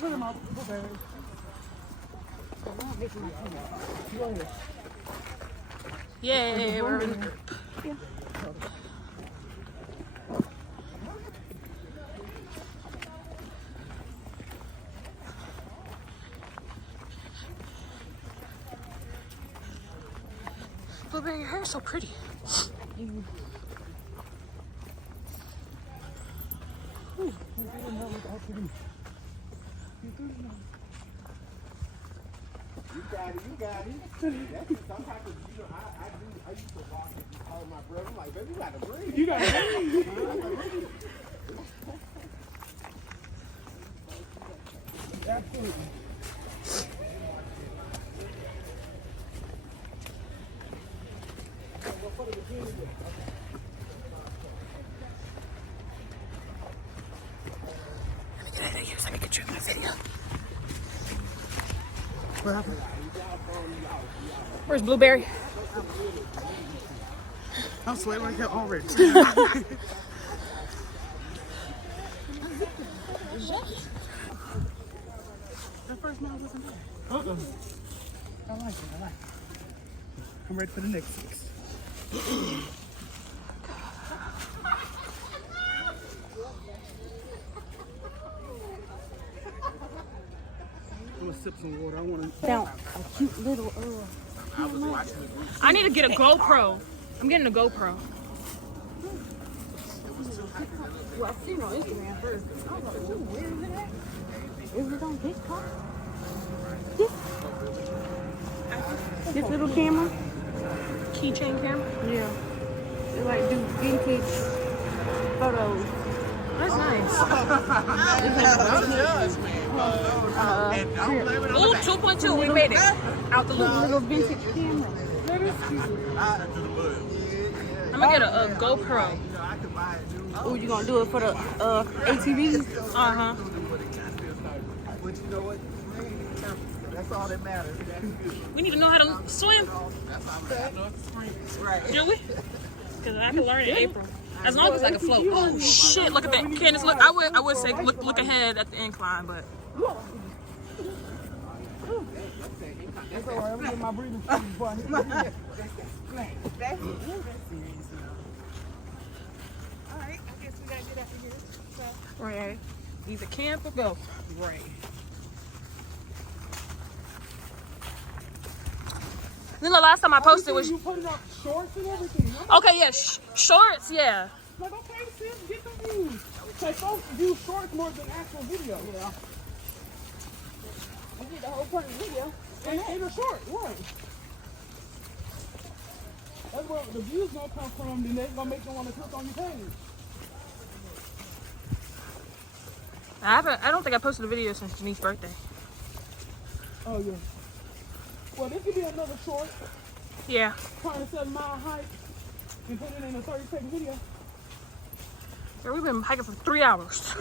Put him out. Yeah, we're in the group. Yeah. Blueberry, your hair is so pretty. You got it. That's some type of, I used to walk and call my brother. I'm like, baby, you gotta breathe. You got it. Absolutely. So I can get you in my video. What happened? Where's Blueberry? I'm sweating like hell already. The first one wasn't there. I like it. I'm ready for the next 6. I'm gonna sip some water. I want to. Found a cute little I need to get a GoPro. I'm getting a GoPro. Well, I seen it on Instagram first. I was like, ooh, where is it at? Is it on TikTok? This little camera? Keychain camera. Yeah. They like do vintage photos. That's nice. Here, Ooh, 2.2. We made it. Out the loop. little vintage camera. I'm gonna get a GoPro. Oh, you gonna do it for the ATVs? Uh-huh. But you know what? That's all that matters. We need to know how to swim. Right. Do we? Because I can learn in April. As long as I can float. Oh shit! Look at that, Candace. Look, I would say look ahead at the incline, but That's all right. I'm gonna get my breathing before I hit the ground. Alright, I guess we gotta get out of here. right. Either camp or go. Right. Then the last time I posted was You putting up shorts and everything. Huh? okay. Yeah, shorts. Yeah. Like, okay, sis, get the views. Say, folks view shorts more than actual video. Yeah. You get the whole point of the video. And a short, right. That's where the views gonna come from, then they're gonna make them want to click on your page. I don't think I posted a video since Janice's birthday. Oh, yeah. Well, this could be another short, Yeah. trying to 7 mile hike and put it in a 30-second video. Girl, we've been hiking for 3 hours.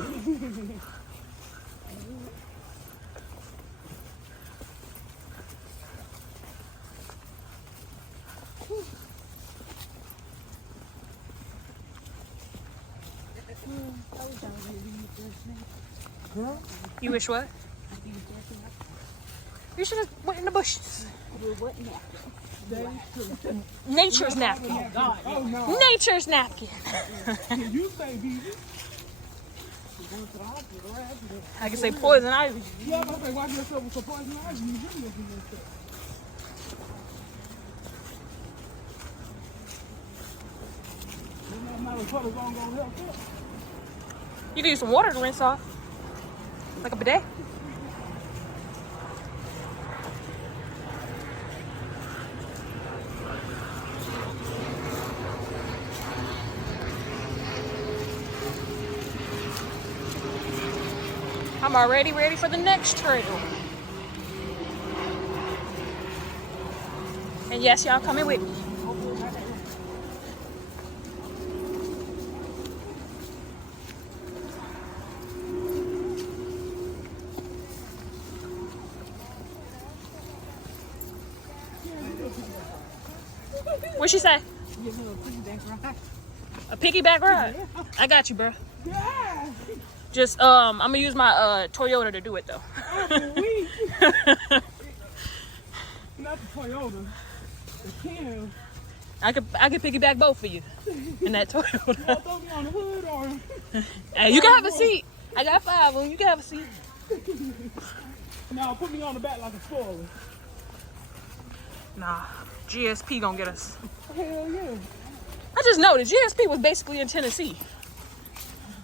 Girl, You wish what? You should have went in the bushes. Nature's napkin. oh, no. Nature's napkin. You say, BB. I can say poison ivy. Yeah, I'm gonna say, watch yourself with some poison ivy. You really looking at that. You can use some water to rinse off. Like a bidet. I'm already ready for the next trail. And yes, y'all coming with me. What'd she say? A piggyback ride? I got you, bro. Yeah. Just I'm gonna use my Toyota to do it though. Sweet. Not the Toyota. The Camry. I could piggyback both for you in that Y'all Toyota. throw me on the hood or Hey, you can have a seat. I got 5 of them. You can have a seat. no, put me on the back like a spoiler. Nah, GSP gonna get us. Hell yeah. I just noticed GSP was basically in Tennessee.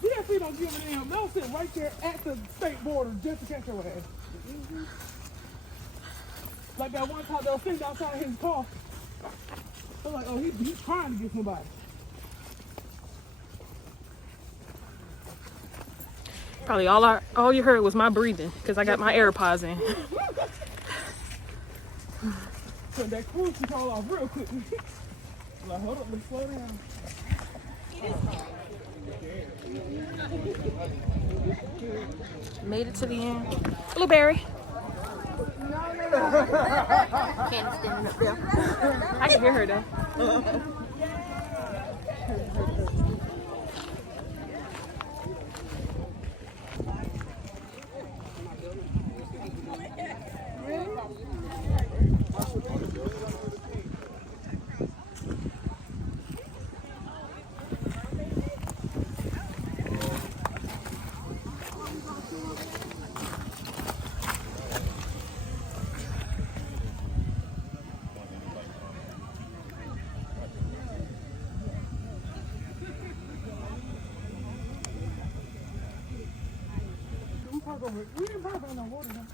DFC don't give a damn. They'll sit right there at the state border just to catch your ass. Like that one time they'll sit outside his car. They're like, oh, he's trying to get somebody. Probably all you heard was my breathing because I got my AirPods in. So that cruise control off real quick. Like, hold up, let's slow down. Made it to the end. Blueberry. Can't stand up there. I can hear her though. We didn't park on no water though.